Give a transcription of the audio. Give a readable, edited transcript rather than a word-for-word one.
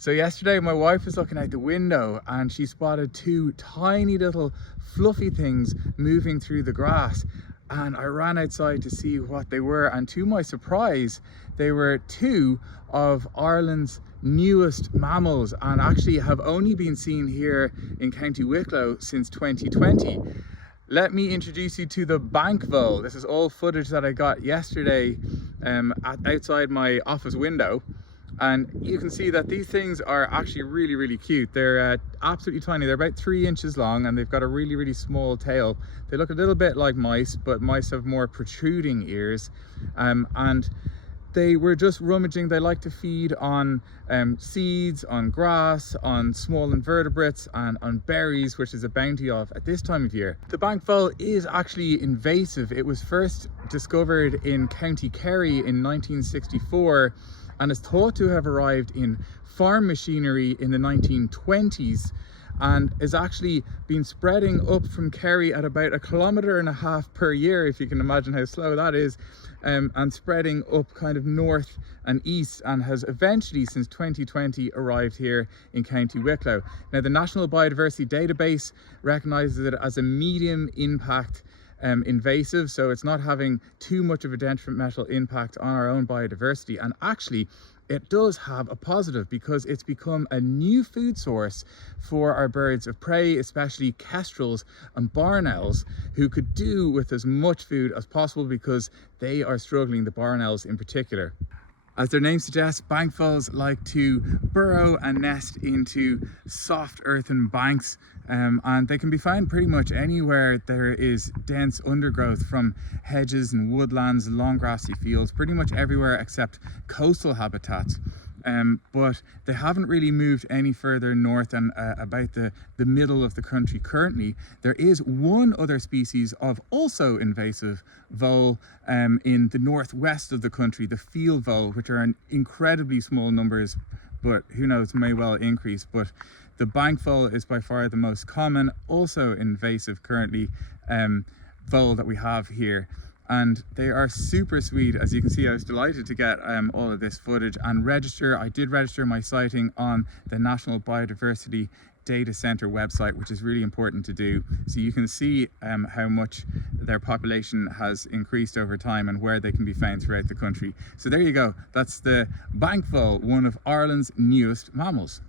So yesterday my wife was looking out the window and she spotted two tiny little fluffy things moving through the grass, and I ran outside to see what they were, and to my surprise they were two of Ireland's newest mammals and actually have only been seen here in County Wicklow since 2020. Let me introduce you to the bank vole. This is all footage that I got yesterday outside my office window. And you can see that these things are actually really cute. They're absolutely tiny. They're about 3 inches long and they've got a really small tail. They look a little bit like mice, but mice have more protruding ears. And they were just rummaging. They like to feed on seeds, on grass, on small invertebrates, and on berries, which is a bounty of at this time of year. The bank vole is actually invasive. It was first discovered in County Kerry in 1964 and is thought to have arrived in farm machinery in the 1920s, and is actually been spreading up from Kerry at about 1.5 kilometers per year, if you can imagine how slow that is, and spreading up kind of north and east, and has eventually since 2020 arrived here in County Wicklow. Now the National Biodiversity Database recognises it as a medium impact invasive, so it's not having too much of a detrimental impact on our own biodiversity. And actually it does have a positive, because it's become a new food source for our birds of prey, especially kestrels and barn owls, who could do with as much food as possible because they are struggling, the barn owls in particular. As their name suggests, bank voles like to burrow and nest into soft earthen banks, and they can be found pretty much anywhere there is dense undergrowth, from hedges and woodlands, long grassy fields, pretty much everywhere except coastal habitats. But they haven't really moved any further north than about the middle of the country currently. There is one other species of also invasive vole in the northwest of the country, the field vole, which are in incredibly small numbers, but who knows, may well increase. But the bank vole is by far the most common, also invasive currently, vole that we have here. And they are super sweet. As you can see, I was delighted to get all of this footage and register. I did register my sighting on the National Biodiversity Data Centre website, which is really important to do, so you can see how much their population has increased over time and where they can be found throughout the country. So there you go, that's the bank vole, one of Ireland's newest mammals.